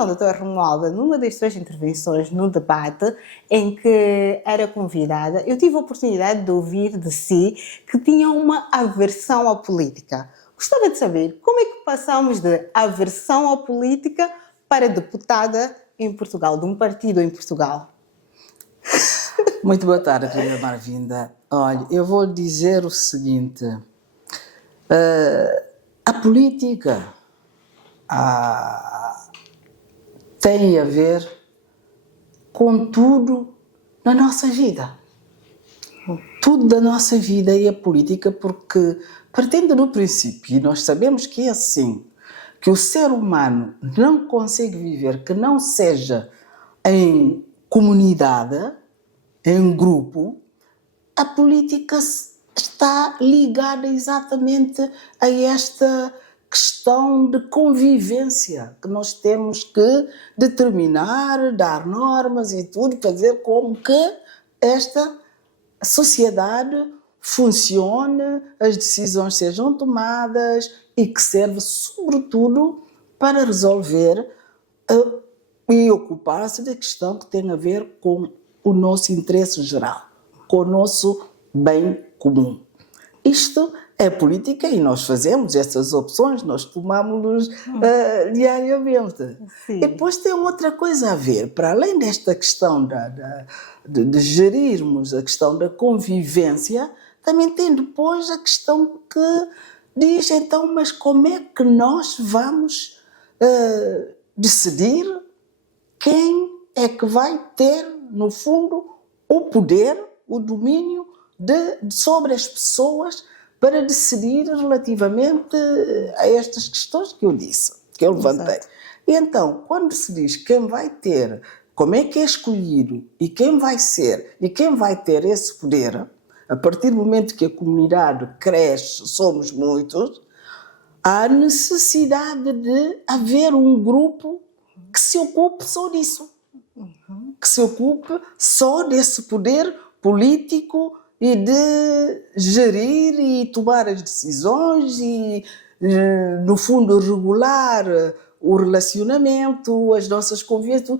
então, doutora Romualda, numa das suas intervenções no debate em que era convidada, eu tive a oportunidade de ouvir de si que tinha uma aversão à política. Gostava de saber como é que passamos de aversão à política para deputada em Portugal, de um partido em Portugal. Muito boa tarde, Rita Marvinda. Olha, eu vou dizer o seguinte: a política tem a ver com tudo na nossa vida. Tudo da nossa vida é a política, porque partindo do princípio, e nós sabemos que é assim, que o ser humano não consegue viver que não seja em comunidade, em grupo, a política está ligada exatamente a esta questão de convivência, que nós temos que determinar, dar normas e tudo, fazer com que esta sociedade funcione, as decisões sejam tomadas e que serve sobretudo para resolver e ocupar-se da questão que tem a ver com o nosso interesse geral, com o nosso bem comum. Isto é política e nós fazemos essas opções, nós tomamos diariamente. Sim. E depois tem outra coisa a ver, para além desta questão de gerirmos a questão da convivência, também tem depois a questão que diz, então, mas como é que nós vamos decidir quem é que vai ter, no fundo, o poder, o domínio sobre as pessoas para decidir relativamente a estas questões que eu disse, que eu levantei. Exato. E então, quando se diz quem vai ter, como é que é escolhido e quem vai ser e quem vai ter esse poder, a partir do momento que a comunidade cresce, somos muitos, há necessidade de haver um grupo que se ocupe só disso. Que se ocupe só desse poder político e de gerir e tomar as decisões e, no fundo, regular o relacionamento, as nossas convivências.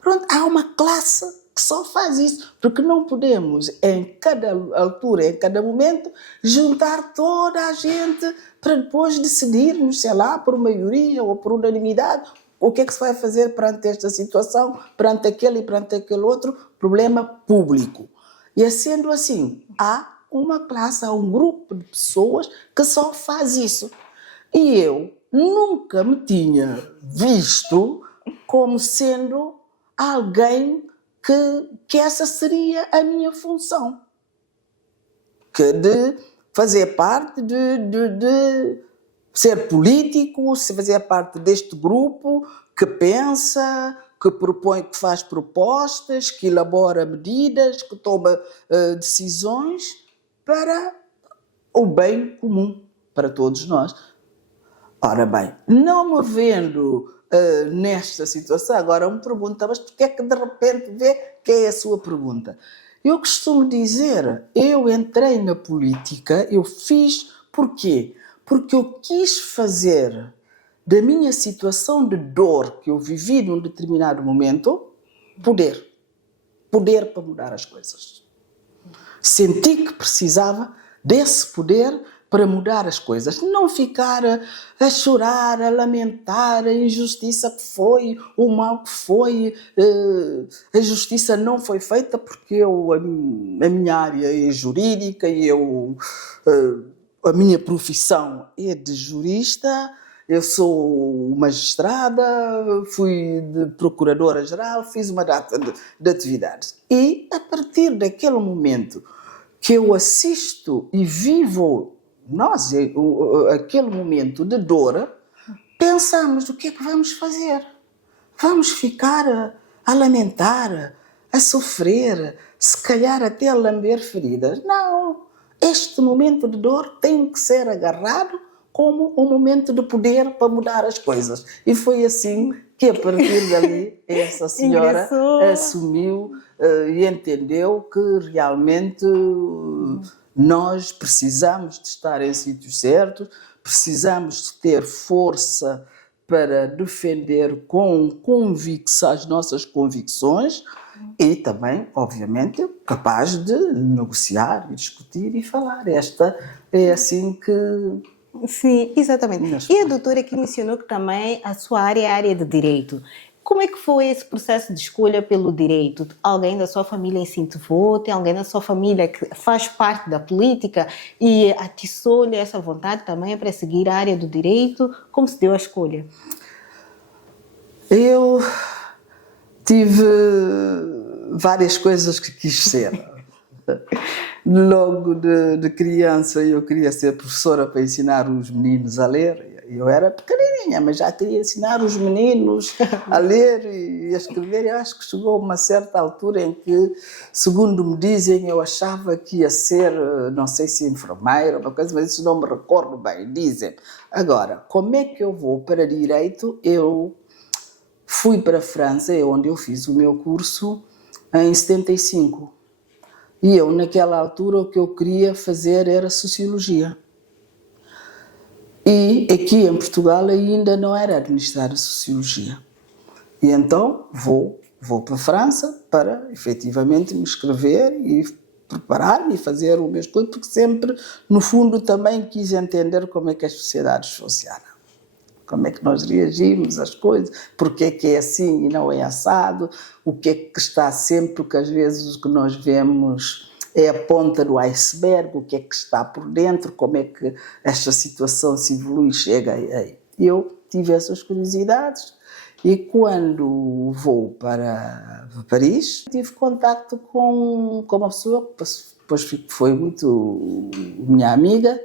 Pronto, há uma classe que só faz isso, porque não podemos, em cada altura, em cada momento, juntar toda a gente para depois decidirmos, sei lá, por maioria ou por unanimidade, o que é que se vai fazer perante esta situação, perante aquele e perante aquele outro problema público. E sendo assim, há uma classe, há um grupo de pessoas que só faz isso. E eu nunca me tinha visto como sendo alguém que essa seria a minha função. Que de fazer parte de ser político, se fazer parte deste grupo que pensa, que propõe, que faz propostas, que elabora medidas, que toma decisões para o bem comum, para todos nós. Ora bem, não me vendo nesta situação, agora me pergunta, mas porquê é que de repente vê que é a sua pergunta? Eu costumo dizer, eu entrei na política, eu fiz, porquê? Porque eu quis fazer da minha situação de dor que eu vivi num determinado momento, poder para mudar as coisas. Senti que precisava desse poder para mudar as coisas, não ficar a chorar, a lamentar a injustiça que foi, o mal que foi, a justiça não foi feita porque a minha área é jurídica e a minha profissão é de jurista, eu sou magistrada, fui de procuradora-geral, fiz uma data de atividades. E a partir daquele momento que eu assisto e vivo aquele momento de dor, pensamos o que é que vamos fazer? Vamos ficar a lamentar, a sofrer, se calhar até a lamber feridas? Não! Este momento de dor tem que ser agarrado como um momento de poder para mudar as coisas. E foi assim que, a partir dali, essa senhora assumiu e entendeu que realmente nós precisamos de estar em sítios certos, precisamos de ter força para defender com convicção as nossas convicções e também, obviamente, capaz de negociar, discutir e falar. Esta é assim que... Sim, exatamente. E a doutora aqui mencionou que também a sua área é a área de direito. Como é que foi esse processo de escolha pelo direito? Alguém da sua família incentivou? Tem alguém da sua família que faz parte da política e atiçou-lhe essa vontade também para seguir a área do direito? Como se deu a escolha? Eu tive várias coisas que quis ser. Logo de criança eu queria ser professora para ensinar os meninos a ler. Eu era pequenininha, mas já queria ensinar os meninos a ler e a escrever. Eu acho que chegou uma certa altura em que, segundo me dizem, eu achava que ia ser, não sei se enfermeira ou uma coisa, mas isso não me recordo bem, dizem. Agora, como é que eu vou para Direito? Eu fui para a França, é onde eu fiz o meu curso, em 75. E eu, naquela altura, o que eu queria fazer era Sociologia. E aqui em Portugal ainda não era administrar a Sociologia. E então vou para a França para, efetivamente, me inscrever e preparar-me e fazer o meu estudo, porque sempre, no fundo, também quis entender como é que as sociedades funcionam. Como é que nós reagimos às coisas, porque é que é assim e não é assado, o que é que está sempre, porque às vezes o que nós vemos é a ponta do iceberg, o que é que está por dentro, como é que esta situação se evolui e chega aí. Eu tive essas curiosidades e quando vou para Paris, tive contacto com uma pessoa que depois foi muito minha amiga,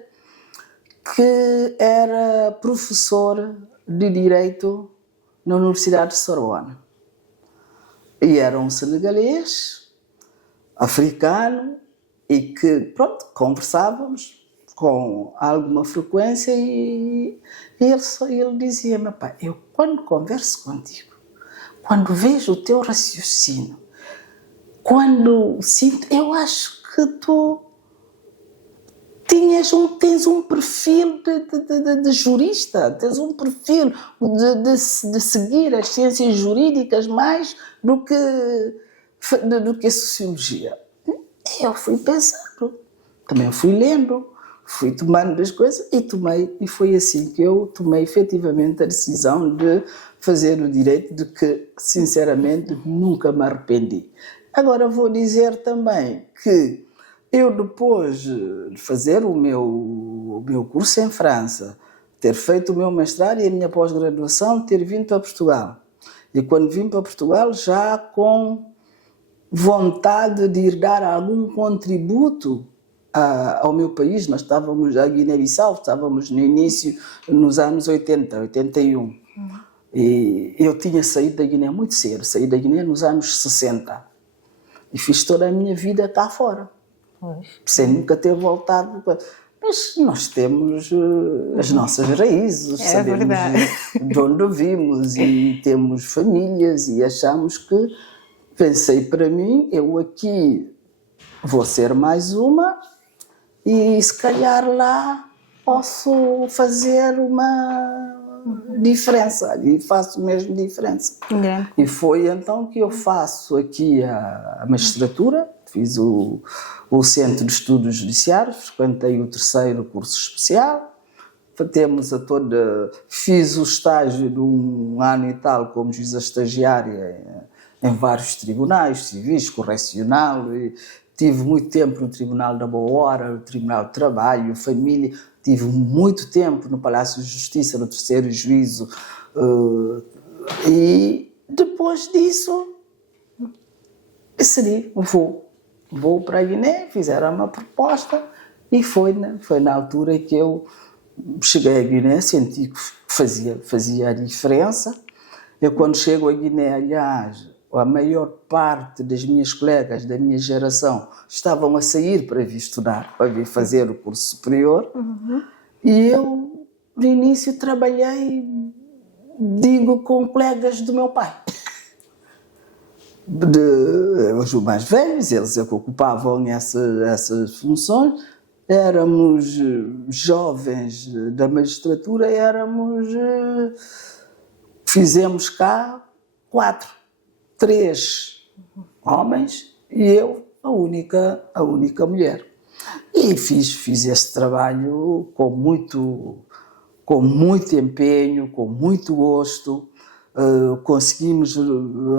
que era professor de Direito na Universidade de Sorbonne. E era um senegalês, africano, e que, pronto, conversávamos com alguma frequência e ele dizia-me: pá, eu quando converso contigo, quando vejo o teu raciocínio, quando sinto, eu acho que tu tens um perfil de jurista, tens um perfil de seguir as ciências jurídicas mais do que a sociologia. Eu fui pensando, também fui lendo, fui tomando as coisas e foi assim que eu tomei efetivamente a decisão de fazer o direito, de que, sinceramente, nunca me arrependi. Agora vou dizer também que eu, depois de fazer o meu curso em França, ter feito o meu mestrado e a minha pós-graduação, ter vindo para Portugal. E quando vim para Portugal, já com vontade de ir dar algum contributo ao meu país. Nós estávamos a Guiné-Bissau, estávamos no início, nos anos 80, 81. E eu tinha saído da Guiné muito cedo, saí da Guiné nos anos 60. E fiz toda a minha vida cá fora. Sem nunca ter voltado. Mas nós temos as nossas raízes, sabemos de onde vimos e temos famílias e achamos que, pensei para mim, eu aqui vou ser mais uma e se calhar lá posso fazer uma diferença e faço mesmo diferença. E foi então que eu faço aqui a magistratura, fiz o Centro de Estudos Judiciários, frequentei o 3º curso especial, fiz o estágio de 1 ano e tal como juíza estagiária em vários tribunais civis, correcional, e tive muito tempo no Tribunal da Boa Hora, no Tribunal de Trabalho, Família, tive muito tempo no Palácio de Justiça, no 3º Juízo, e depois disso decidi, vou para a Guiné, fizeram uma proposta e foi na altura que eu cheguei à Guiné, senti que fazia a diferença. Eu quando chego à Guiné, aliás, a maior parte das minhas colegas da minha geração estavam a sair para vir estudar, para vir fazer o curso superior. E eu, no início, trabalhei, com colegas do meu pai. Os mais velhos, eles é que ocupavam essas funções. Éramos jovens da magistratura, éramos fizemos cá 4, 3 homens e eu a única mulher. E fiz esse trabalho com muito empenho, com muito gosto. Conseguimos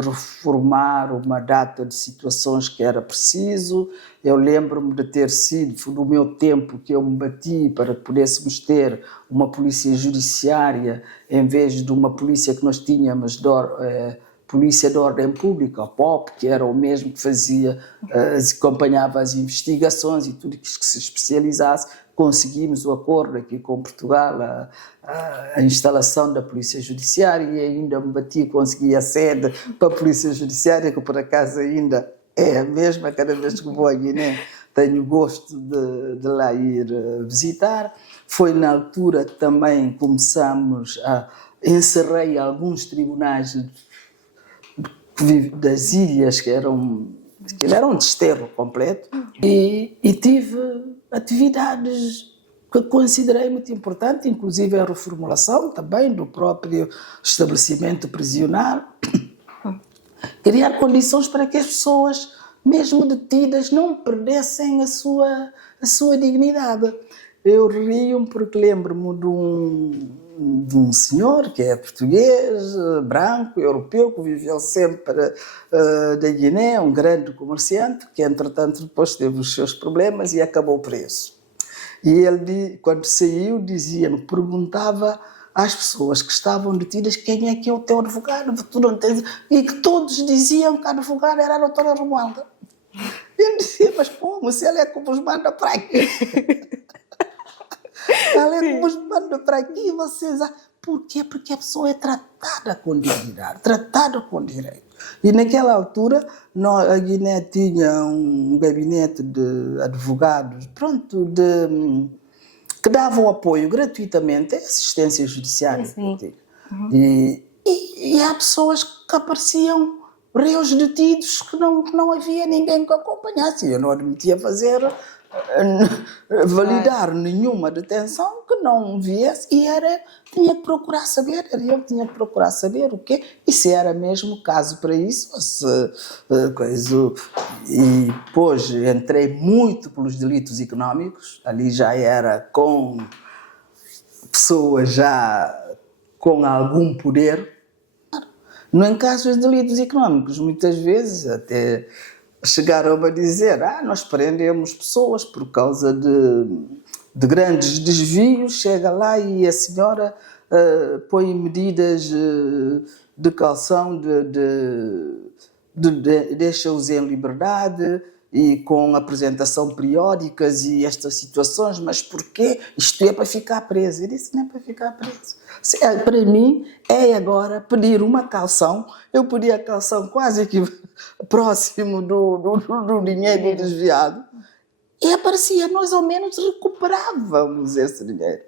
reformar uma data de situações que era preciso. Eu lembro-me de ter sido, no meu tempo, que eu me bati para que pudéssemos ter uma polícia judiciária em vez de uma polícia que nós tínhamos, polícia de ordem pública, a POP, que era o mesmo que fazia, acompanhava as investigações e tudo que se especializasse. Conseguimos o acordo aqui com Portugal, a instalação da Polícia Judiciária, e ainda me bati, consegui a sede para a Polícia Judiciária, que por acaso ainda é a mesma, cada vez que vou a Guiné tenho gosto de lá ir visitar. Foi na altura que também começamos encerrei alguns tribunais das ilhas, que era um desterro completo, e tive atividades que considerei muito importantes, inclusive a reformulação também do próprio estabelecimento prisional, criar condições para que as pessoas, mesmo detidas, não perdessem a sua dignidade. Eu rio porque lembro-me de um senhor que é português, branco, europeu, que viveu sempre da Guiné, um grande comerciante, que entretanto depois teve os seus problemas e acabou preso. E ele, quando saiu, perguntava às pessoas que estavam detidas quem é que é o teu advogado, e que todos diziam que a advogada era a doutora Romualda. Ele dizia, mas como, se ela é que vos manda para aqui? Ela é que vos manda para aqui, vocês... Por quê? Porque a pessoa é tratada com dignidade, tratada com direito. E naquela altura, a Guiné tinha um gabinete de advogados, que davam apoio gratuitamente à assistência judiciária. Sim. E há pessoas que apareciam, réus detidos, que não havia ninguém que acompanhasse. Eu não admitia validar nenhuma detenção que não viesse, e tinha que procurar saber, eu tinha que procurar saber o quê, e se era mesmo caso para isso, e depois entrei muito pelos delitos económicos, ali já era com pessoas já com algum poder. No caso dos delitos económicos, muitas vezes até chegaram a dizer, nós prendemos pessoas por causa de grandes desvios, chega lá e a senhora põe medidas de caução, deixa-os em liberdade e com apresentação periódicas e estas situações, mas porquê? Isto é para ficar preso. Eu disse, não é para ficar preso. Para mim, é agora pedir uma calção. Eu pedi a calção quase aqui próximo do dinheiro desviado, e aparecia, nós ao menos recuperávamos esse dinheiro.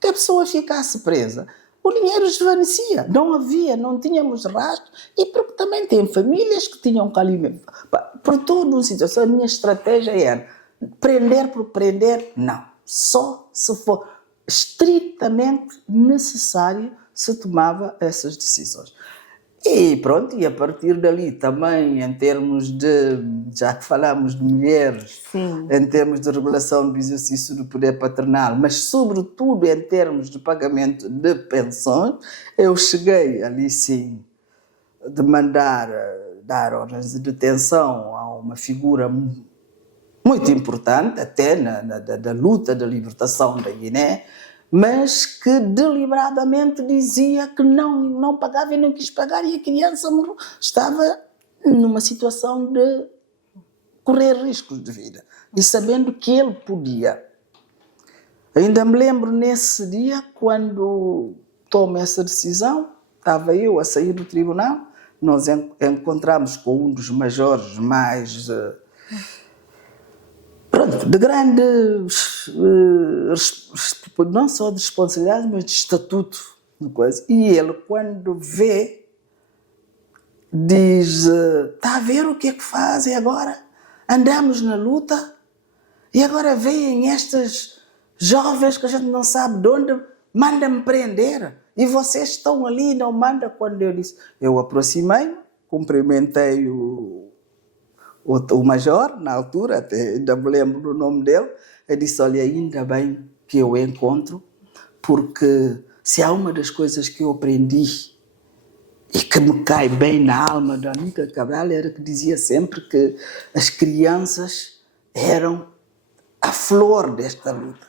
Que a pessoa ficasse presa, o dinheiro desvanecia, não tínhamos rastro, e porque também tem famílias que tinham que alimentar. Por toda uma situação, a minha estratégia era prender por prender, não. Só se for estritamente necessário se tomava essas decisões. E pronto, e a partir dali também, em termos já que falamos de mulheres, Sim, em termos de regulação do exercício do poder paternal, mas sobretudo em termos de pagamento de pensões, eu cheguei ali sim de dar ordens de detenção a uma figura muito importante, até da luta da libertação da Guiné, mas que deliberadamente dizia que não pagava e não quis pagar, e a criança estava numa situação de correr riscos de vida, e sabendo que ele podia. Ainda me lembro nesse dia, quando tomo essa decisão, estava eu a sair do tribunal, nós encontramos com um dos majores mais... de grande, não só de responsabilidade, mas de estatuto. E ele, quando vê, diz, está a ver o que é que fazem agora? Andamos na luta e agora vêm estas jovens que a gente não sabe de onde, manda-me prender. e vocês estão ali, não manda. Quando eu disse, eu aproximei-me, cumprimentei o major, na altura, até ainda me lembro do nome dele, eu disse, olha, ainda bem que eu encontro, porque se há uma das coisas que eu aprendi e que me cai bem na alma da Anitta Cabral, era que dizia sempre que as crianças eram a flor desta luta.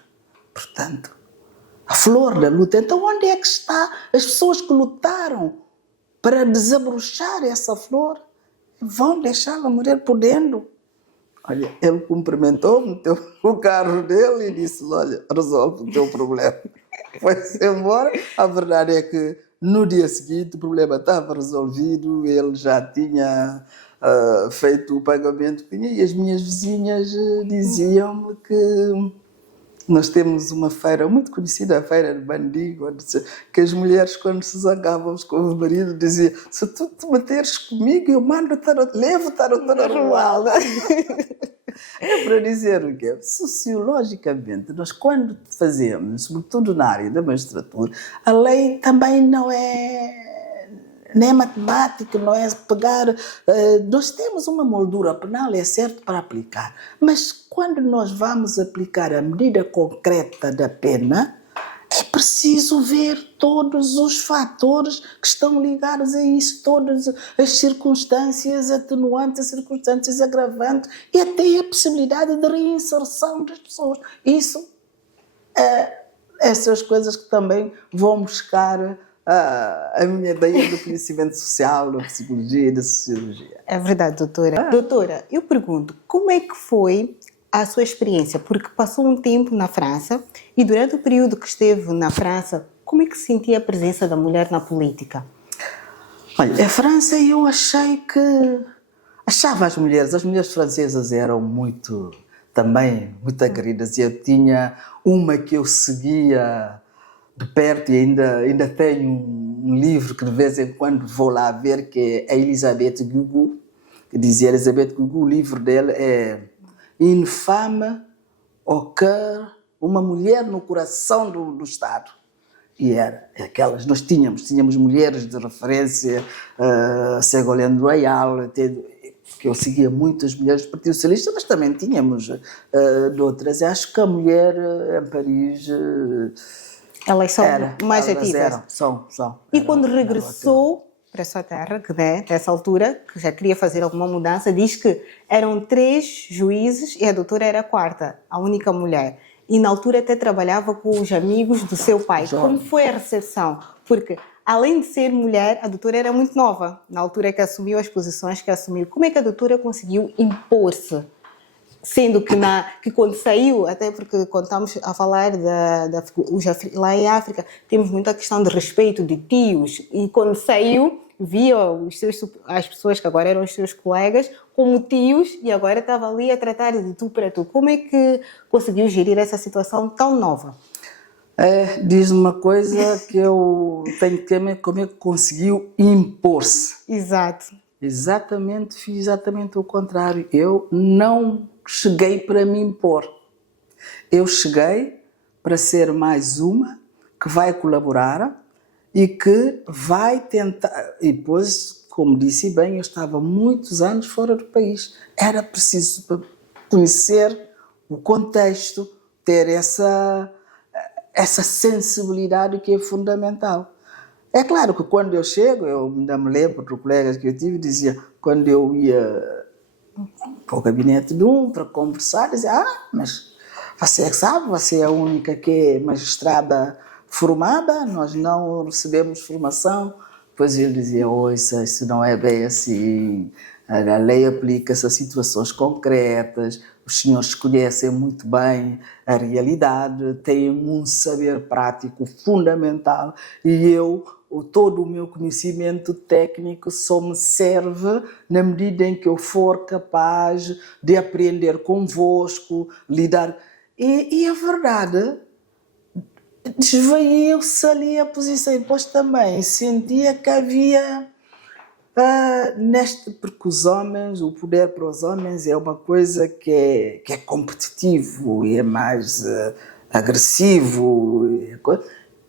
Portanto, a flor da luta. Então onde é que está as pessoas que lutaram para desabrochar essa flor? Vão deixá-la morrer por dentro. Olha, ele cumprimentou-me, meteu o carro dele e disse, olha, resolve o teu problema. Foi-se embora. A verdade é que no dia seguinte o problema estava resolvido, ele já tinha feito o pagamento que tinha, e as minhas vizinhas diziam-me que nós temos uma feira muito conhecida, a feira de Bandigo, que as mulheres, quando se zangavam com o marido, diziam, se tu te meteres comigo, eu levo-te a Romualda. É para dizer o quê? Sociologicamente, nós quando fazemos, sobretudo na área da magistratura, a lei também não é matemática, não é pegar. Nós temos uma moldura penal, é certo, para aplicar, mas quando nós vamos aplicar a medida concreta da pena, é preciso ver todos os fatores que estão ligados a isso, todas as circunstâncias atenuantes, as circunstâncias agravantes e até a possibilidade de reinserção das pessoas. Isso essas coisas que também vão buscar a minha ideia do conhecimento social, da psicologia e da sociologia. É verdade, doutora. Doutora, eu pergunto, como é que foi a sua experiência? Porque passou um tempo na França e durante o período que esteve na França, como é que sentia a presença da mulher na política? Olha, a França eu achava as mulheres francesas eram muito aguerridas. Eu tinha uma que eu seguia de perto e ainda tenho um livro que de vez em quando vou lá ver, que é a Elisabeth Gugu, que dizia Elisabeth Gugu, o livro dela é Une femme au cœur, uma mulher no coração do Estado. E era aquelas, nós tínhamos mulheres de referência, Ségolène Royal, que eu seguia muito as mulheres do Partido Socialista, mas também tínhamos de outras. Eu acho que a mulher em Paris elas são mais ativas. São. E quando regressou para a sua terra, que nessa altura, que já queria fazer alguma mudança, diz que eram 3 juízes e a doutora era a 4ª, a única mulher. E na altura até trabalhava com os amigos do seu pai. Como foi a recepção? Porque, além de ser mulher, a doutora era muito nova, na altura que assumiu as posições que assumiu. Como é que a doutora conseguiu impor-se? Sendo que quando saiu, até porque quando estamos a falar lá em África, temos muita questão de respeito de tios, e quando saiu, via as pessoas que agora eram os seus colegas como tios, e agora estava ali a tratar de tu para tu. Como é que conseguiu gerir essa situação tão nova? Diz-me uma coisa que eu tenho que temer, como é que conseguiu impor-se? Exato. Fiz exatamente o contrário. Eu não cheguei para me impor. Eu cheguei para ser mais uma que vai colaborar e que vai tentar. E depois, como disse bem, eu estava muitos anos fora do país. Era preciso conhecer o contexto, ter essa sensibilidade que é fundamental. É claro que quando eu chego, eu ainda me lembro de colegas que eu tive, dizia, quando eu ia para o gabinete de para conversar, dizia, mas você sabe, você é a única que é magistrada formada, nós não recebemos formação. Depois ele dizia, isso não é bem assim, a lei aplica-se a situações concretas, os senhores conhecem muito bem a realidade, têm um saber prático fundamental e todo o meu conhecimento técnico só me serve na medida em que eu for capaz de aprender convosco, lidar. E a verdade, desvaiu-se ali a posição. E depois também sentia que havia porque os homens, o poder para os homens é uma coisa que é competitivo e é mais agressivo.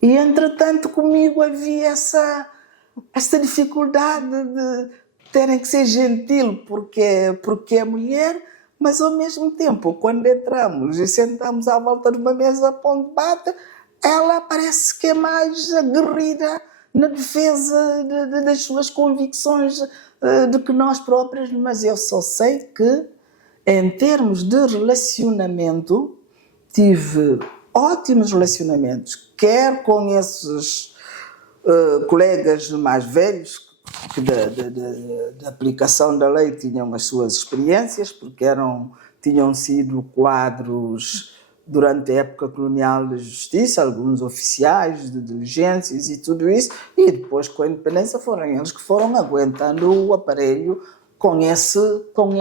E, entretanto, comigo havia essa dificuldade de terem que ser gentil porque é mulher, mas, ao mesmo tempo, quando entramos e sentamos à volta de uma mesa para um debate, ela parece que é mais aguerrida na defesa das suas convicções do que nós próprios, mas eu só sei que, em termos de relacionamento, tive ótimos relacionamentos, quer com esses colegas mais velhos, que da aplicação da lei tinham as suas experiências, porque tinham sido quadros durante a época colonial da justiça, alguns oficiais de diligências e tudo isso, e depois, com a independência, foram eles que foram aguentando o aparelho com esse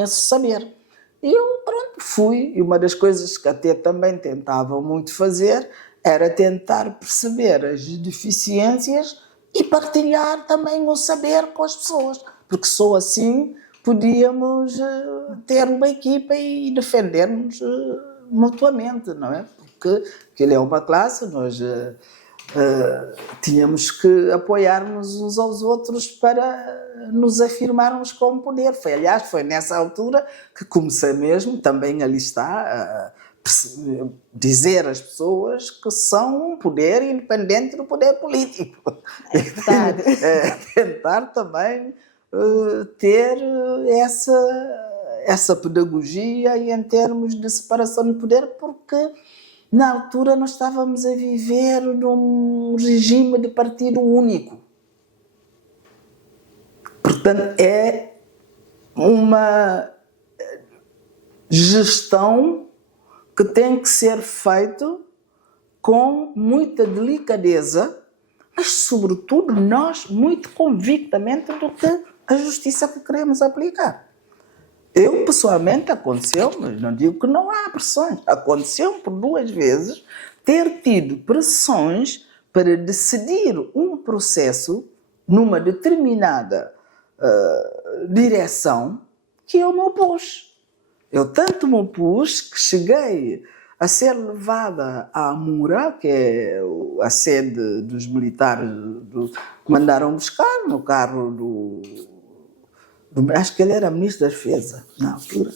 saber. E eu, pronto, fui, e uma das coisas que até também tentava muito fazer era tentar perceber as deficiências e partilhar também o saber com as pessoas, porque só assim podíamos ter uma equipa e defendermos mutuamente, não é? Porque aquilo é uma classe, nós tínhamos que apoiar-nos uns aos outros para nos afirmarmos como poder. Aliás, foi nessa altura que comecei mesmo, também ali está, dizer às pessoas que são um poder independente do poder político. É verdade. Tentar também ter essa pedagogia em termos de separação de poder, porque na altura nós estávamos a viver num regime de partido único. Portanto, é uma gestão que tem que ser feita com muita delicadeza, mas, sobretudo, nós muito convictamente do que a justiça que queremos aplicar. Eu, pessoalmente, aconteceu, mas não digo que não há pressões, aconteceu por 2 vezes ter tido pressões para decidir um processo numa determinada direção que eu me opus. Eu tanto me opus que cheguei a ser levada à Mura, que é a sede dos militares que mandaram buscar no carro acho que ele era ministro da Defesa na altura.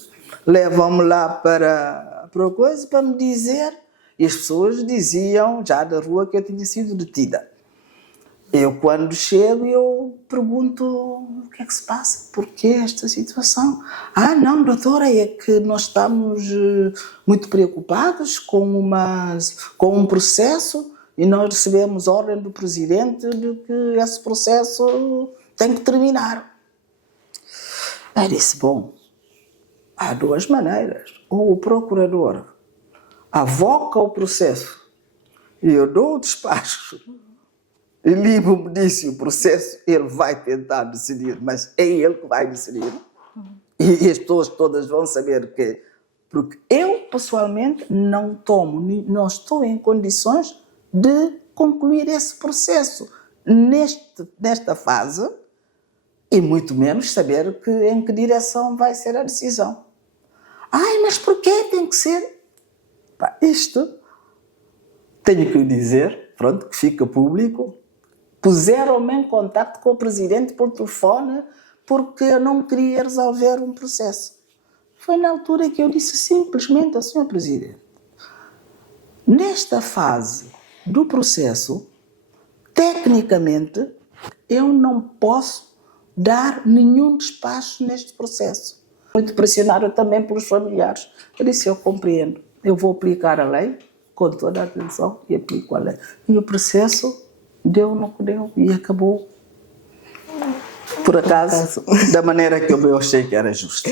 Levam-me lá para a coisa para me dizer, e as pessoas diziam já da rua que eu tinha sido detida. Eu, quando chego, eu pergunto o que é que se passa, porquê esta situação? Não, doutora, é que nós estamos muito preocupados com um processo e nós recebemos ordem do presidente de que esse processo tem que terminar. Eu disse, bom, há 2 maneiras. Ou o procurador avoca o processo e eu dou o despacho e Libo me disse o processo, ele vai tentar decidir, mas é ele que vai decidir. E as pessoas todas vão saber que... Porque eu, pessoalmente, não estou em condições de concluir esse processo nesta fase, e muito menos saber em que direção vai ser a decisão. Mas porquê tem que ser? Isto, tenho que dizer, pronto, que fica público, puseram-me em contato com o presidente por telefone porque eu não queria resolver um processo. Foi na altura que eu disse simplesmente ao Sr. Presidente, nesta fase do processo, tecnicamente, eu não posso dar nenhum despacho neste processo. Muito pressionado também pelos familiares. Eu disse, eu compreendo, eu vou aplicar a lei com toda a atenção e aplico a lei. E o processo deu no que deu e acabou, por acaso, da maneira que eu achei que era justa.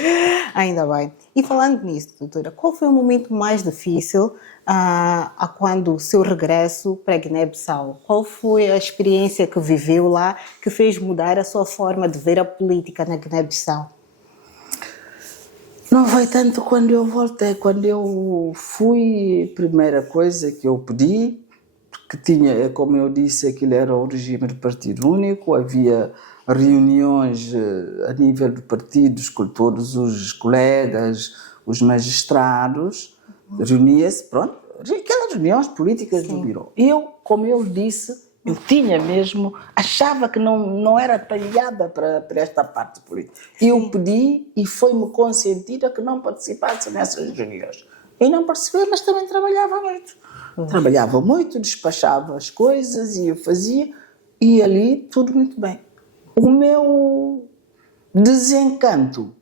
Ainda bem. E falando nisso, doutora, qual foi o momento mais difícil a quando o seu regresso para Guiné-Bissau? Qual foi a experiência que viveu lá que fez mudar a sua forma de ver a política na Guiné-Bissau? Não foi tanto quando eu voltei. Quando eu fui, a primeira coisa que eu pedi, que tinha, como eu disse, aquilo era o regime de partido único, havia reuniões a nível de partidos com todos os colegas, os magistrados, reunia-se, pronto, aquelas reuniões políticas do Biro. Como eu disse, eu tinha mesmo, achava que não era talhada para esta parte política. Eu pedi e foi-me consentida que não participasse nessas reuniões. E não participei, mas também trabalhava muito. Trabalhava muito, despachava as coisas e eu fazia, e ali tudo muito bem. O meu desencanto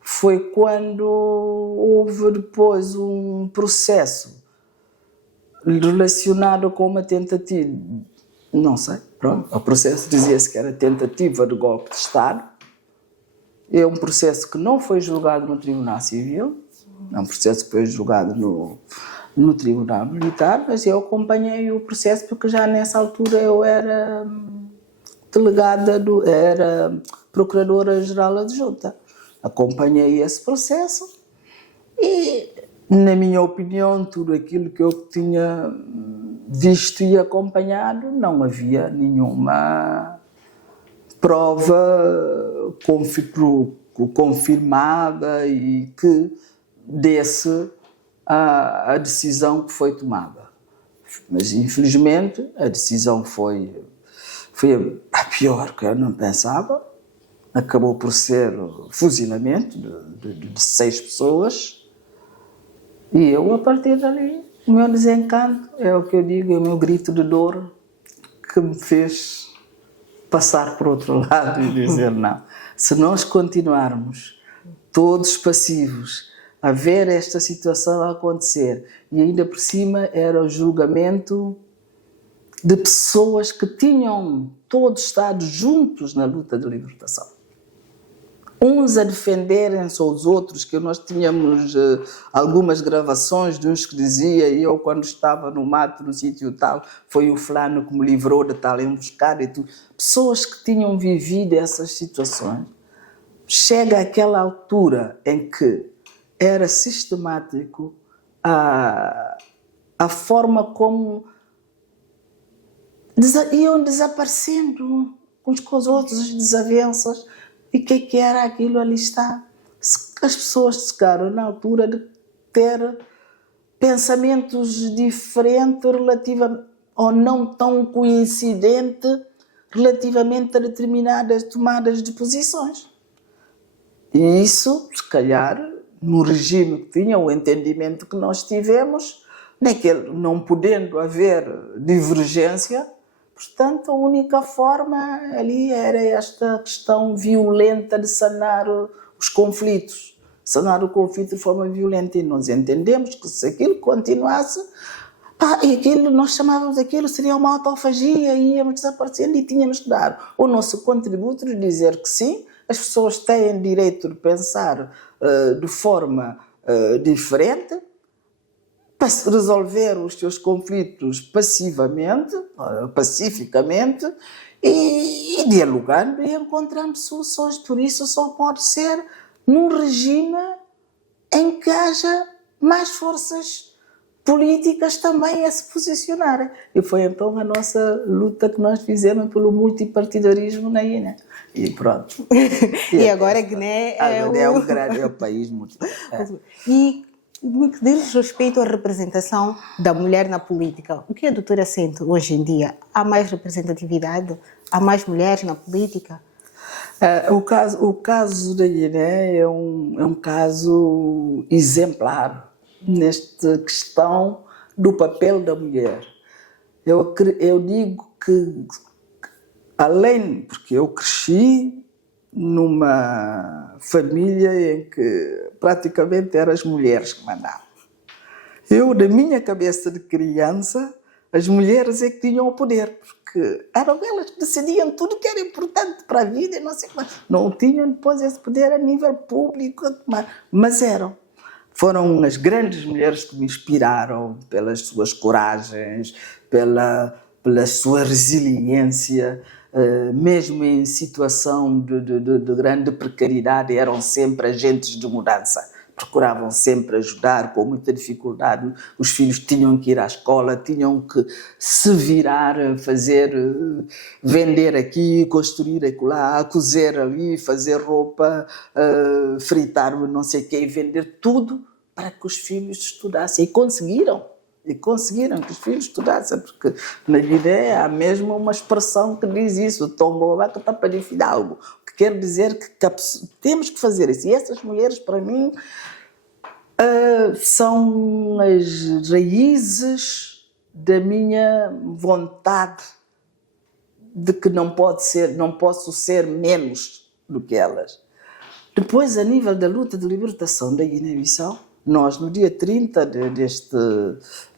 foi quando houve depois um processo relacionado com uma tentativa, não sei, pronto, o processo dizia-se que era tentativa de golpe de Estado. É um processo que não foi julgado no Tribunal Civil, é um processo que foi julgado no Tribunal Militar, mas eu acompanhei o processo porque já nessa altura eu era delegada, era Procuradora-Geral Adjunta. Acompanhei esse processo e, na minha opinião, tudo aquilo que eu tinha visto e acompanhado, não havia nenhuma prova confirmada e que desse a decisão que foi tomada. Mas, infelizmente, a decisão foi a pior que eu não pensava. Acabou por ser fuzilamento de 6 pessoas. E eu, a partir dali, o meu desencanto, é o que eu digo, é o meu grito de dor que me fez passar por outro lado e dizer não. Se nós continuarmos todos passivos a ver esta situação a acontecer, e ainda por cima era o julgamento de pessoas que tinham todos estado juntos na luta de libertação. Uns a defenderem-se aos outros, que nós tínhamos algumas gravações de uns que dizia, eu quando estava no mato, no sítio tal, foi o fulano que me livrou de tal emboscada e tudo. Pessoas que tinham vivido essas situações. Chega àquela altura em que era sistemático a forma como iam desaparecendo uns com os outros, as desavenças. E o que era aquilo ali está? As pessoas chegaram na altura de ter pensamentos diferentes ou não tão coincidentes relativamente a determinadas tomadas de posições. E isso, se calhar, no regime que tinha, o entendimento que nós tivemos, não podendo haver divergência, portanto, a única forma ali era esta questão violenta de sanar os conflitos. Sanar o conflito de forma violenta. E nós entendemos que se aquilo continuasse, nós chamávamos aquilo, seria uma autofagia, e íamos desaparecendo e tínhamos que dar o nosso contributo de dizer que sim, as pessoas têm direito de pensar de forma diferente, para resolver os seus conflitos pacificamente e dialogando e encontrando soluções. Por isso só pode ser num regime em que haja mais forças políticas também a se posicionarem. E foi então a nossa luta que nós fizemos pelo multipartidarismo na Guiné. E pronto. E agora a Guiné é o país multipartidário. E no que diz respeito à representação da mulher na política, o que a doutora sente hoje em dia? Há mais representatividade? Há mais mulheres na política? O caso da Guiné é um caso exemplar nesta questão do papel da mulher. Eu digo que, porque eu cresci numa família em que praticamente eram as mulheres que mandavam. Da minha cabeça de criança, as mulheres é que tinham o poder, porque eram elas que decidiam tudo que era importante para a vida, não sei como. Não tinham depois esse poder a nível público, mas eram. Foram as grandes mulheres que me inspiraram pelas suas coragens, pela sua resiliência, mesmo em situação de grande precariedade, eram sempre agentes de mudança. Procuravam sempre ajudar com muita dificuldade. Os filhos tinham que ir à escola, tinham que se virar, vender aqui, construir acolá, cozer ali, fazer roupa, fritar não sei o quê, vender tudo para que os filhos estudassem. E conseguiram. E conseguiram que os filhos estudassem, porque na Guiné há mesmo uma expressão que diz isso, tombola que está para fidalgo, que quer dizer que temos que fazer isso. E essas mulheres, para mim, são as raízes da minha vontade de que não posso ser menos do que elas. Depois, a nível da luta de libertação da Guiné-Bissau, nós, no dia 30 de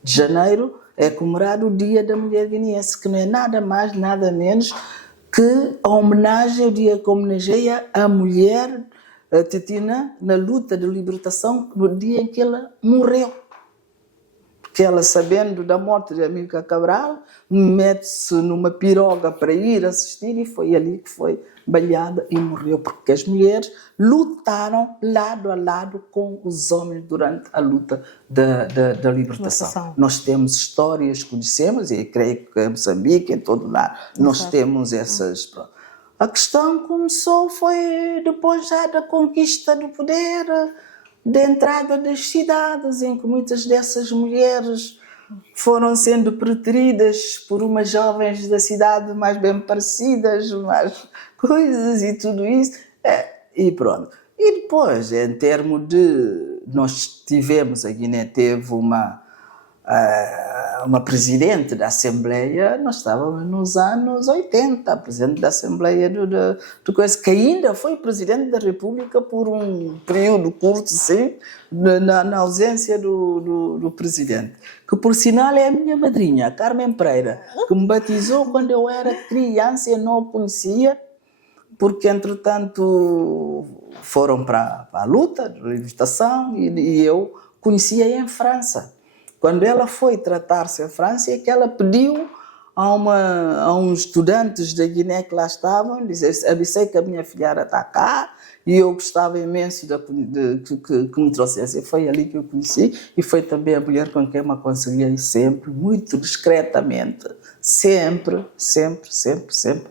janeiro, é comemorado o Dia da Mulher Guineense, que não é nada mais, nada menos que a homenagem, o dia que homenageia a mulher, a Titina, na luta de libertação, no dia em que ela morreu. Porque ela, sabendo da morte de Amílcar Cabral, mete-se numa piroga para ir assistir, e foi ali que foi baleada e morreu, porque as mulheres lutaram lado a lado com os homens durante a luta da libertação. Nós temos histórias, conhecemos, e creio que em Moçambique, em todo lado, nós temos essas... A questão começou foi depois já da conquista do poder, da entrada das cidades, em que muitas dessas mulheres foram sendo preteridas por umas jovens da cidade mais bem parecidas, mais coisas e tudo isso. E pronto. E depois, em termos de... Nós tivemos, a Guiné teve uma presidente da Assembleia, nós estávamos nos anos 80, presidente da Assembleia do coisa, que ainda foi presidente da República por um período curto, sim, na ausência do presidente, que por sinal é a minha madrinha, Carmen Pereira, que me batizou quando eu era criança e eu não a conhecia, porque entretanto foram para a luta de libertação e eu conhecia em França. Quando ela foi tratar-se em França, é que ela pediu a uns estudantes da Guiné que lá estavam, disse: avisei que a minha filhara está cá e eu gostava imenso que me trouxesse. E foi ali que eu conheci, e foi também a mulher com quem me aconselhei sempre, muito discretamente, sempre,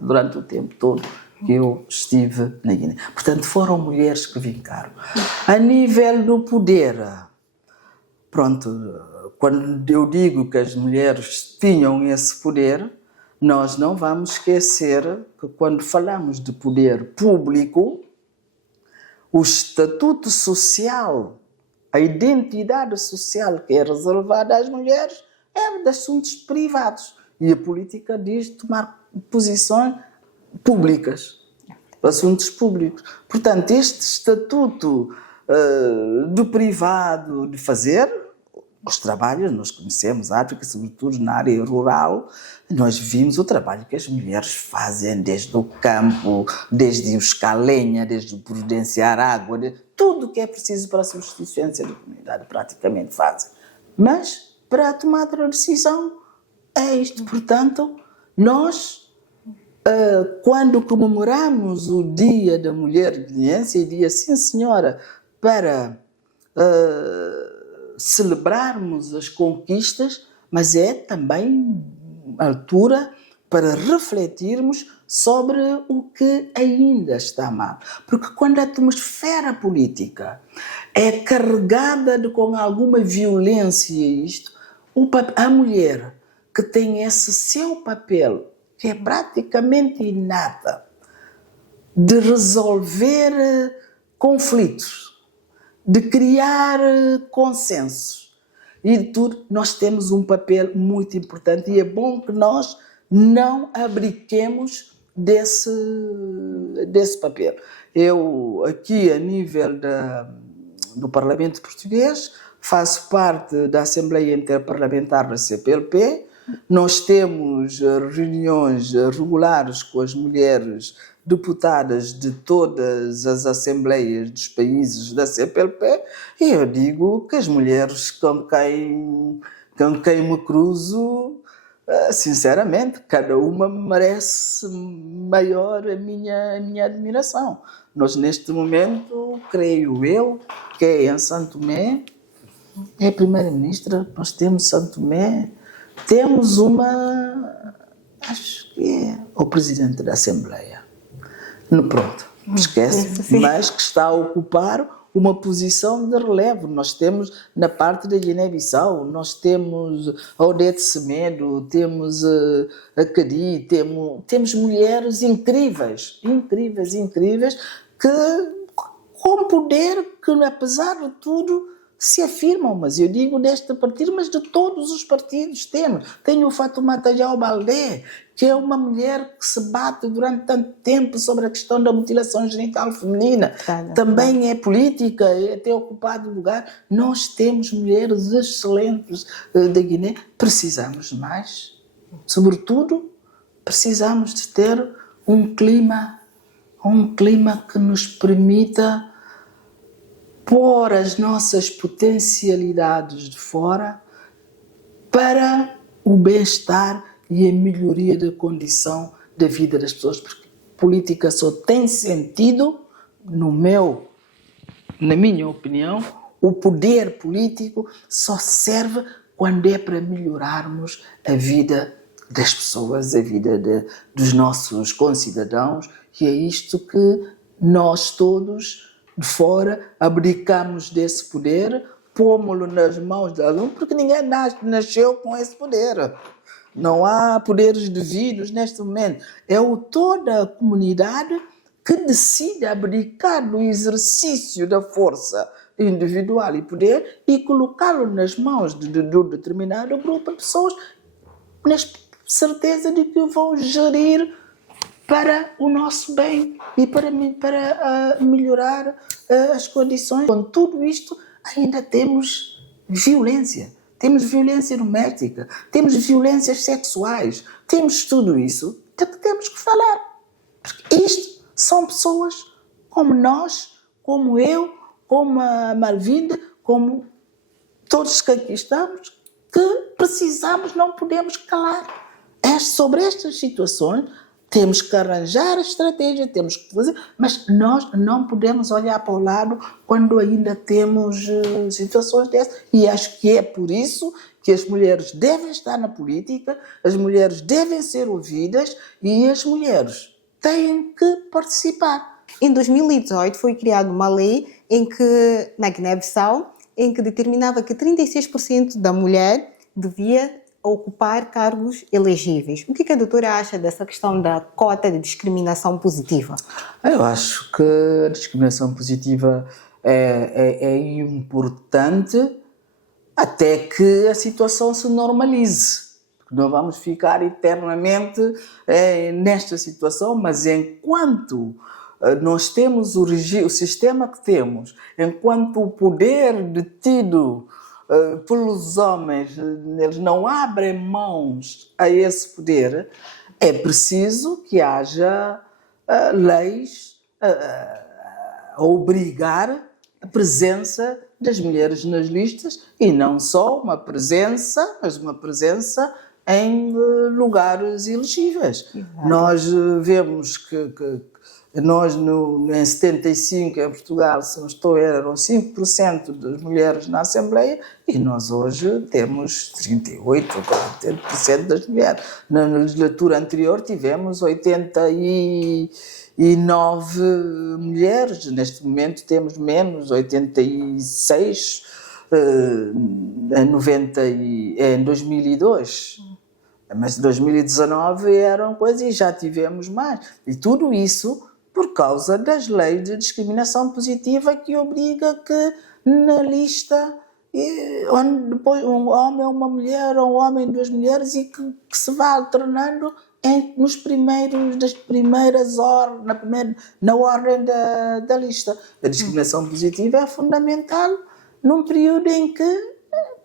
durante o tempo todo que eu estive na Guiné. Portanto, foram mulheres que vincaram. A nível do poder, pronto, quando eu digo que as mulheres tinham esse poder, nós não vamos esquecer que quando falamos de poder público, o estatuto social, a identidade social que é reservada às mulheres é de assuntos privados. E a política diz tomar posições públicas, assuntos públicos. Portanto, este estatuto do privado de fazer os trabalhos, nós conhecemos a África, sobretudo na área rural, nós vimos o trabalho que as mulheres fazem desde o campo, desde buscar lenha, desde providenciar água, tudo o que é preciso para a subsistência da comunidade praticamente fazem. Mas, para a tomada da decisão, é isto. Portanto, nós, quando comemoramos o Dia da Mulher Guineense, e dia, sim senhora, para celebrarmos as conquistas, mas é também a altura para refletirmos sobre o que ainda está mal. Porque quando a atmosfera política é carregada com alguma violência, a mulher que tem esse seu papel, que é praticamente inato, de resolver conflitos, de criar consensos e de tudo, nós temos um papel muito importante, e é bom que nós não abdiquemos desse papel. Eu, aqui a nível do Parlamento Português, faço parte da Assembleia Interparlamentar da CPLP. Nós temos reuniões regulares com as mulheres deputadas de todas as assembleias dos países da CPLP, e eu digo que as mulheres com quem me cruzo, sinceramente, cada uma merece maior a minha admiração. Nós, neste momento, creio eu, que é em Santo Tomé, é a primeira-ministra, nós temos Santo Tomé, temos acho que é o presidente da Assembleia. Pronto, esquece, mas que está a ocupar uma posição de relevo. Nós temos na parte da Guiné-Bissau, nós temos a Odete Semedo, temos a Cadi, temos mulheres incríveis, que com poder, que apesar de tudo se afirmam, mas eu digo deste partido, mas de todos os partidos temos. Tenho o Fatoumata Diaw Baldé, que é uma mulher que se bate durante tanto tempo sobre a questão da mutilação genital feminina. Também é política, é ter ocupado lugar. Nós temos mulheres excelentes da Guiné. Precisamos de mais. Sobretudo, precisamos de ter um clima que nos permita pôr as nossas potencialidades de fora para o bem-estar e a melhoria da condição da vida das pessoas, porque política só tem sentido, na minha opinião, o poder político só serve quando é para melhorarmos a vida das pessoas, a vida dos nossos concidadãos, e é isto que nós todos de fora abdicamos desse poder, pômo-lo nas mãos de alguém, porque ninguém nasceu com esse poder. Não há poderes divinos neste momento. É toda a comunidade que decide abdicar do exercício da força individual e poder e colocá-lo nas mãos de um determinado grupo de pessoas, na certeza de que vão gerir para o nosso bem e para melhorar as condições. Com tudo isto, ainda temos violência. Temos violência doméstica, temos violências sexuais, temos tudo isso de que temos que falar. Porque isto são pessoas como nós, como eu, como a Malvinda, como todos que aqui estamos, que precisamos, não podemos calar. Sobre estas situações, temos que arranjar a estratégia, temos que fazer, mas nós não podemos olhar para o lado quando ainda temos situações dessas. E acho que é por isso que as mulheres devem estar na política, as mulheres devem ser ouvidas e as mulheres têm que participar. Em 2018 foi criada uma lei na Guiné-Bissau, em que determinava que 36% da mulher devia ocupar cargos elegíveis. O que a doutora acha dessa questão da cota de discriminação positiva? Eu acho que a discriminação positiva é importante até que a situação se normalize. Não vamos ficar eternamente nesta situação, mas enquanto nós temos o sistema que temos, enquanto o poder detido pelos homens, eles não abrem mãos a esse poder, é preciso que haja leis a obrigar a presença das mulheres nas listas, e não só uma presença, mas uma presença em lugares elegíveis. Exato. Nós vemos que nós, em 75, em Portugal, se não estou a ver, eram 5% das mulheres na Assembleia, e nós hoje temos 38% ou 40% das mulheres. Na legislatura anterior tivemos 89 mulheres, neste momento temos menos, 86 em 2002. Mas em 2019 eram coisas e já tivemos mais. E tudo isso por causa das leis de discriminação positiva que obriga que na lista depois um homem ou uma mulher, ou um homem e duas mulheres, e que se vá alternando na ordem da lista. A discriminação positiva é fundamental num período em que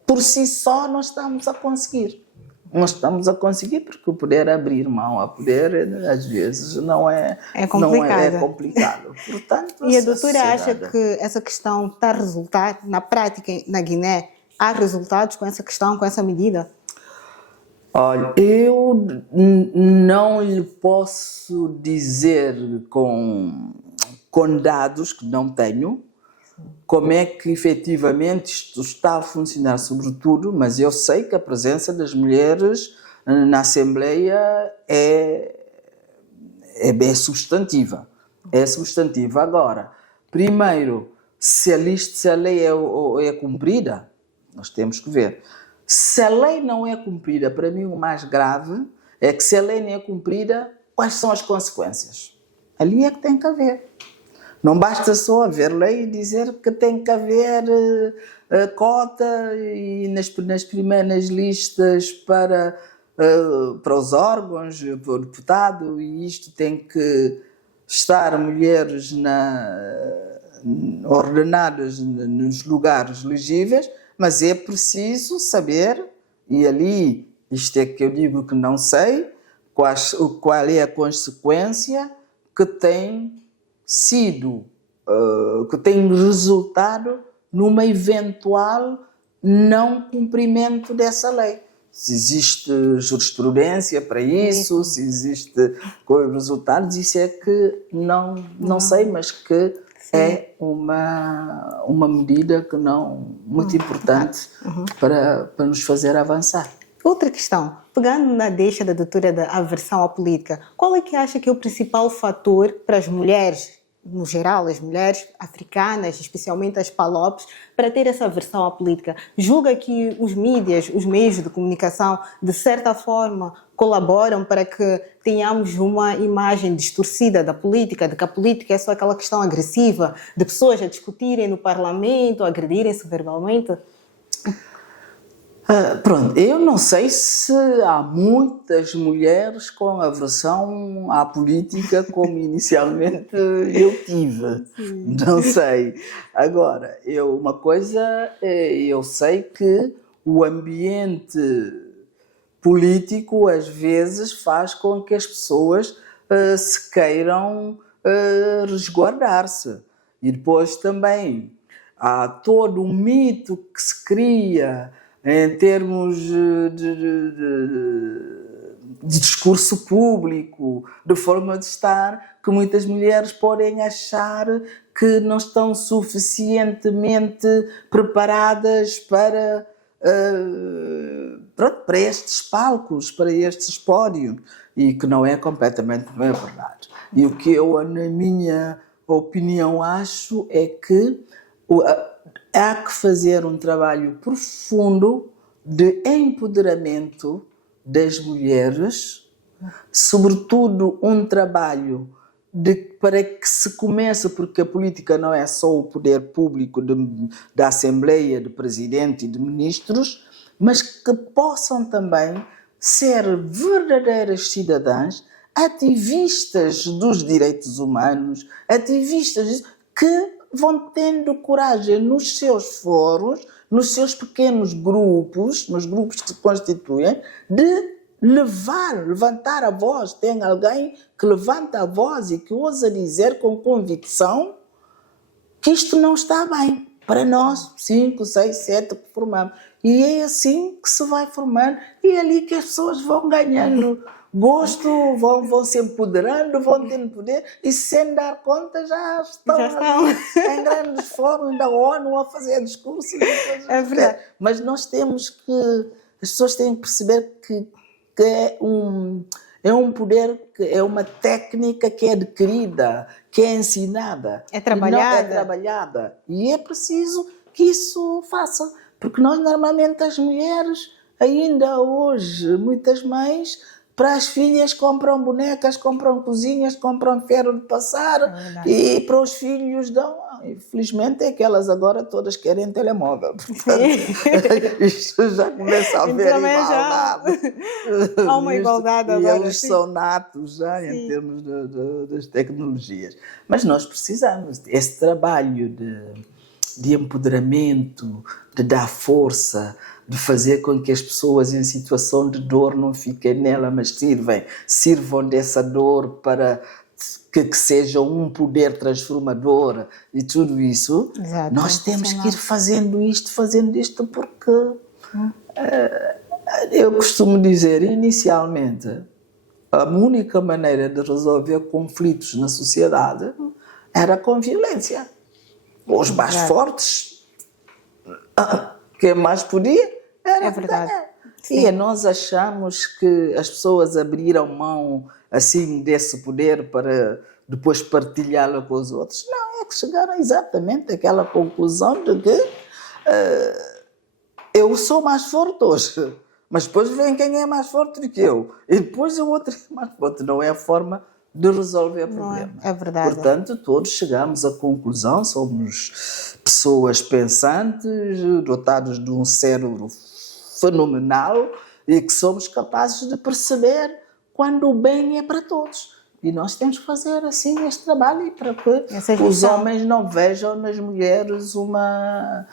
por si só nós estamos a conseguir. Nós estamos a conseguir porque o poder abrir mão a poder, às vezes, não é complicado. Portanto, e a doutora acha que essa questão está a resultar, na prática, na Guiné, há resultados com essa questão, com essa medida? Olha, eu não lhe posso dizer com dados que não tenho, como é que efetivamente isto está a funcionar, sobretudo, mas eu sei que a presença das mulheres na Assembleia é substantiva. É substantiva. Agora, primeiro, se a lei é cumprida, nós temos que ver. Se a lei não é cumprida, para mim o mais grave é que se a lei não é cumprida, quais são as consequências? Ali é que tem que haver. Não basta só haver lei e dizer que tem que haver cota e nas primeiras listas para os órgãos, para o deputado, e isto tem que estar mulheres ordenadas nos lugares elegíveis, mas é preciso saber, e ali, isto é que eu digo que não sei, qual é a consequência que tem sido, que tem resultado numa eventual não cumprimento dessa lei. Se existe jurisprudência para isso, se existe resultados, isso é que não sei, mas que é uma medida que muito importante para nos fazer avançar. Outra questão, pegando na deixa da doutora da aversão à política, qual é que acha que é o principal fator para as mulheres, no geral, as mulheres africanas, especialmente as palopes, para ter essa aversão à política? Julga que os mídias, os meios de comunicação, de certa forma, colaboram para que tenhamos uma imagem distorcida da política, de que a política é só aquela questão agressiva, de pessoas a discutirem no parlamento, a agredirem-se verbalmente? Pronto, eu não sei se há muitas mulheres com aversão à política como inicialmente eu tive. Não sei. Agora, uma coisa, eu sei que o ambiente político às vezes faz com que as pessoas se queiram resguardar-se. E depois também há todo um mito que se cria em termos de discurso público, de forma de estar, que muitas mulheres podem achar que não estão suficientemente preparadas para estes palcos, para estes pódios, e que não é verdade. E o que eu, na minha opinião, acho é que há que fazer um trabalho profundo de empoderamento das mulheres, sobretudo um trabalho para que se comece, porque a política não é só o poder público da Assembleia, de Presidente e de Ministros, mas que possam também ser verdadeiras cidadãs, ativistas dos direitos humanos, ativistas que vão tendo coragem nos seus foros, nos seus pequenos grupos, nos grupos que se constituem, de levantar a voz. Tem alguém que levanta a voz e que ousa dizer com convicção que isto não está bem para nós, 5, 6, 7 que formamos. E é assim que se vai formando, e é ali que as pessoas vão ganhando gosto, vão se empoderando, vão tendo poder, e sem dar conta já estão em grandes fóruns da ONU a fazer discursos. É verdade. Mas nós temos que, as pessoas têm que perceber que é um poder, que é uma técnica que é adquirida, que é ensinada. É trabalhada. É trabalhada. E é preciso que isso faça. Porque nós, normalmente, as mulheres, ainda hoje, muitas mães, para as filhas compram bonecas, compram cozinhas, compram ferro de passar, e para os filhos dão. Infelizmente é que elas agora todas querem telemóvel. Portanto, isto já começa a haver igualdade. Há uma igualdade agora. E eles são natos já em termos das tecnologias. Mas nós precisamos desse trabalho de empoderamento, de dar força, de fazer com que as pessoas em situação de dor não fiquem nela, mas sirvam dessa dor para que seja um poder transformador e tudo isso. Exato. Nós temos que ir fazendo isto, porque eu costumo dizer, inicialmente, a única maneira de resolver conflitos na sociedade era com violência. Os mais fortes, quem mais podia, era. É verdade. E nós achamos que as pessoas abriram mão assim desse poder para depois partilhá-la com os outros. Não, é que chegaram exatamente àquela conclusão de que eu sou mais forte hoje, mas depois vem quem é mais forte do que eu, e depois o outro é mais forte. Não é a forma de resolver o problema. É verdade. Portanto, todos chegamos à conclusão, somos pessoas pensantes, dotados de um cérebro fenomenal e que somos capazes de perceber quando o bem é para todos. E nós temos que fazer assim este trabalho para que os homens não vejam nas mulheres uma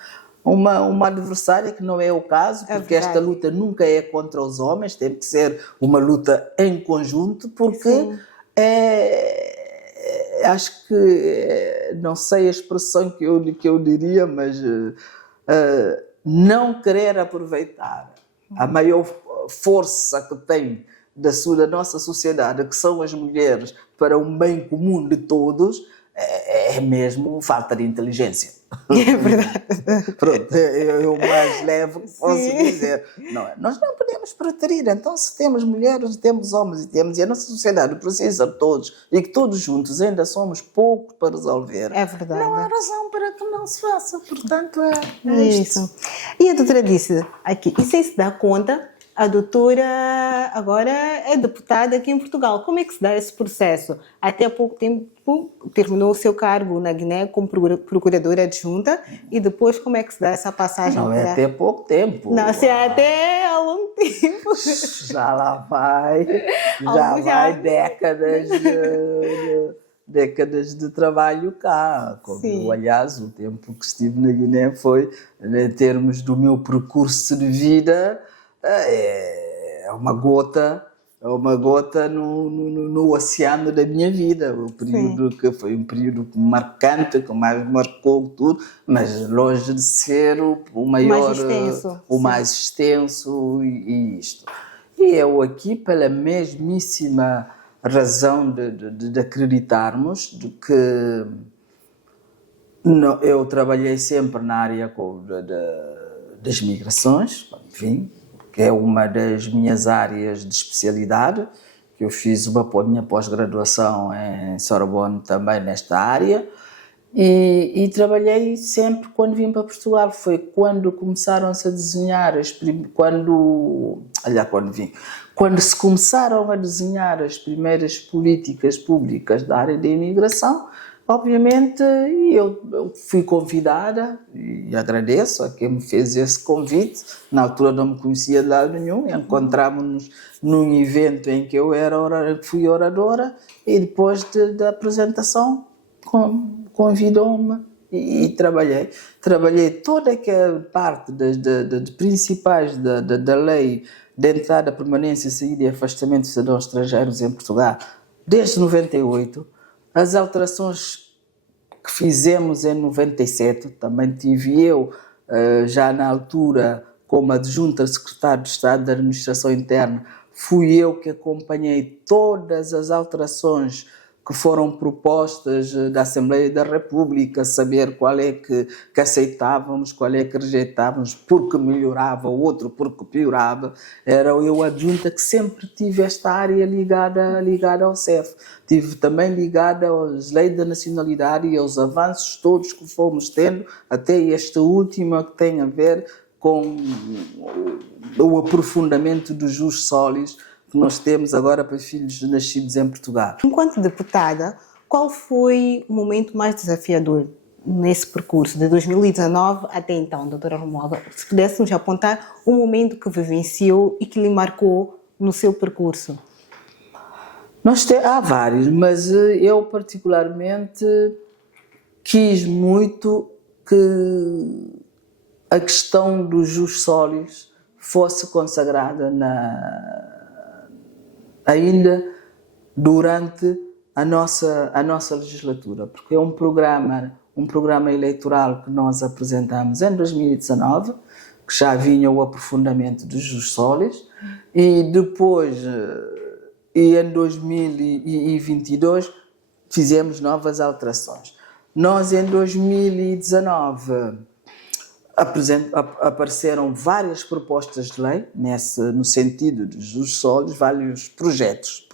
adversária, que não é o caso, porque esta luta nunca é contra os homens, tem que ser uma luta em conjunto, porque acho que, não sei a expressão que eu diria, mas não querer aproveitar a maior força que tem da nossa sociedade, que são as mulheres, para um bem comum de todos, é mesmo falta de inteligência. É verdade. Pronto, eu mais leve que posso dizer. Não, nós não podemos preterir. Então, se temos mulheres, temos homens e a nossa sociedade precisa de todos, e que todos juntos ainda somos poucos para resolver, é verdade. Não há razão para que não se faça. Portanto, é isso. E a doutora disse aqui, e sem se dar conta, a doutora agora é deputada aqui em Portugal. Como é que se dá esse processo? Até há pouco tempo terminou o seu cargo na Guiné como procuradora adjunta, e depois como é que se dá essa passagem? Não é até pouco tempo. Não, se é até há longo tempo. Já lá vai décadas de trabalho cá. Como, aliás, o tempo que estive na Guiné foi, em termos do meu percurso de vida, é uma gota no oceano da minha vida. O período que foi um período marcante, que mais marcou tudo, mas longe de ser o maior, o mais extenso e isto. E eu aqui, pela mesmíssima razão de acreditarmos de que eu trabalhei sempre na área das migrações, enfim, que é uma das minhas áreas de especialidade, que eu fiz a minha pós-graduação em Sorbonne também nesta área, e trabalhei sempre quando vim para Portugal. Foi quando começaram-se a desenhar quando se começaram a desenhar as primeiras políticas públicas da área da imigração. Obviamente, eu fui convidada, e agradeço a quem me fez esse convite. Na altura não me conhecia de lado nenhum, encontramos-nos num evento em que eu fui oradora, e depois da apresentação convidou-me e trabalhei. Trabalhei toda aquela parte de principais da lei de entrada, permanência, saída e afastamento de cidadãos estrangeiros em Portugal, desde 98. As alterações que fizemos em 97, também tive eu, já na altura, como adjunta secretário de Estado da Administração Interna, fui eu que acompanhei todas as alterações que foram propostas da Assembleia da República, saber qual é que aceitávamos, qual é que rejeitávamos, porque melhorava, o outro porque piorava. Era eu adjunta que sempre tive esta área ligada ao CEF. Tive também ligada às leis da nacionalidade e aos avanços todos que fomos tendo, até esta última que tem a ver com o aprofundamento dos jus solis que nós temos agora para filhos nascidos em Portugal. Enquanto deputada, qual foi o momento mais desafiador nesse percurso, de 2019 até então, doutora Romualda? Se pudéssemos apontar um momento que vivenciou e que lhe marcou no seu percurso. Há vários, mas eu particularmente quis muito que a questão dos jus solis fosse consagrada ainda durante a nossa legislatura, porque é um programa eleitoral que nós apresentamos em 2019, que já vinha o aprofundamento dos jus solis, e depois, em 2022, fizemos novas alterações. Nós, em 2019, apareceram várias propostas de lei no sentido dos jus solis, vários projetos.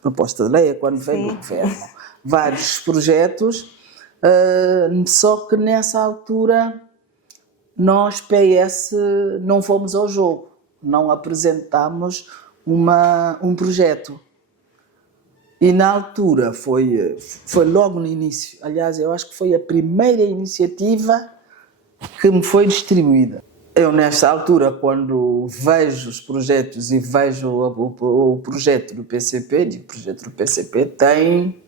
Proposta de lei é quando vem do governo. vários projetos, só que nessa altura nós, PS, não fomos ao jogo, não apresentámos um projeto. E na altura foi logo no início, aliás, eu acho que foi a primeira iniciativa que me foi distribuída. Eu, nessa altura, quando vejo os projetos e vejo o projeto do PCP, digo, o projeto do PCP tem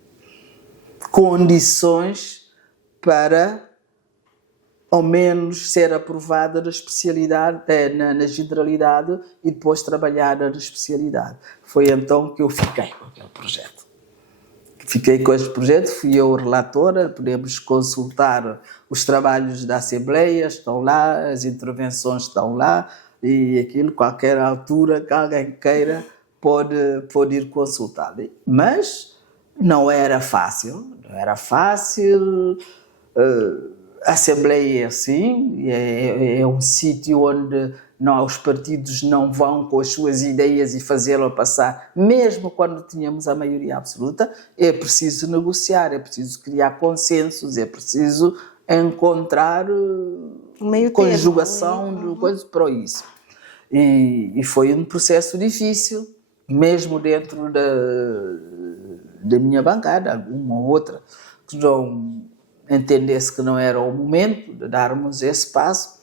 condições para, ao menos, ser aprovada na especialidade, na generalidade e depois trabalhar na especialidade. Foi então que eu fiquei com aquele projeto. Fiquei com este projeto, fui eu relatora, podemos consultar os trabalhos da Assembleia, estão lá, as intervenções estão lá, e aquilo, qualquer altura que alguém queira, pode ir consultar. Mas não era fácil, a Assembleia é assim, é um sítio onde os partidos não vão com as suas ideias e fazê-la passar, mesmo quando tínhamos a maioria absoluta. É preciso negociar, é preciso criar consensos, é preciso encontrar conjugação de coisas para isso. E foi um processo difícil, mesmo dentro da minha bancada, uma ou outra, que não entendesse que não era o momento de darmos esse passo.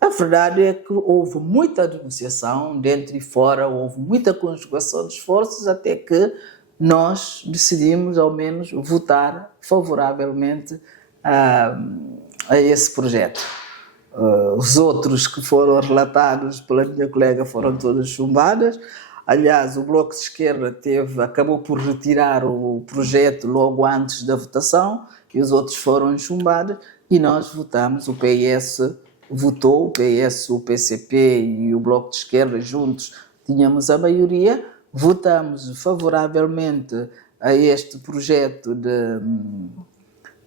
A verdade é que houve muita negociação, dentro e fora, houve muita conjugação de esforços, até que nós decidimos, ao menos, votar favoravelmente a esse projeto. Os outros que foram relatados pela minha colega foram todas chumbadas. Aliás, o Bloco de Esquerda acabou por retirar o projeto logo antes da votação, e os outros foram chumbados, e nós votamos, o PS votou, o PS, o PCP e o Bloco de Esquerda juntos tínhamos a maioria, votamos favoravelmente a este projeto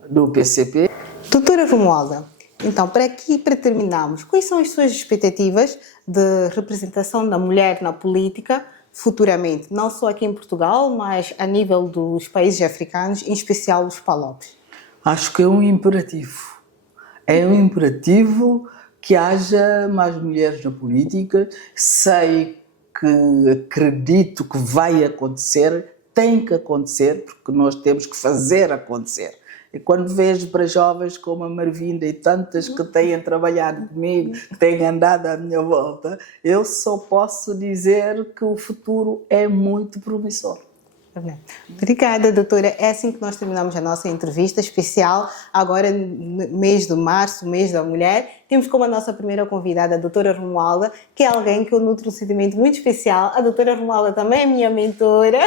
do PCP. Doutora Romualda, então, para terminarmos, quais são as suas expectativas de representação da mulher na política futuramente, não só aqui em Portugal, mas a nível dos países africanos, em especial os PALOPs? Acho que é um imperativo. É um imperativo que haja mais mulheres na política. Sei que acredito que vai acontecer, tem que acontecer, porque nós temos que fazer acontecer. E quando vejo para jovens como a Marvinda e tantas que têm trabalhado comigo, que têm andado à minha volta, eu só posso dizer que o futuro é muito promissor. Obrigada, doutora. É assim que nós terminamos a nossa entrevista especial. Agora, no mês de março, mês da mulher, temos como a nossa primeira convidada a doutora Romualda, que é alguém que eu nutro um sentimento muito especial. A doutora Romualda também é minha mentora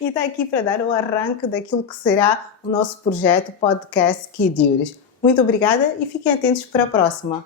e está aqui para dar o arranque daquilo que será o nosso projeto Podcast Kidures. Muito obrigada e fiquem atentos para a próxima.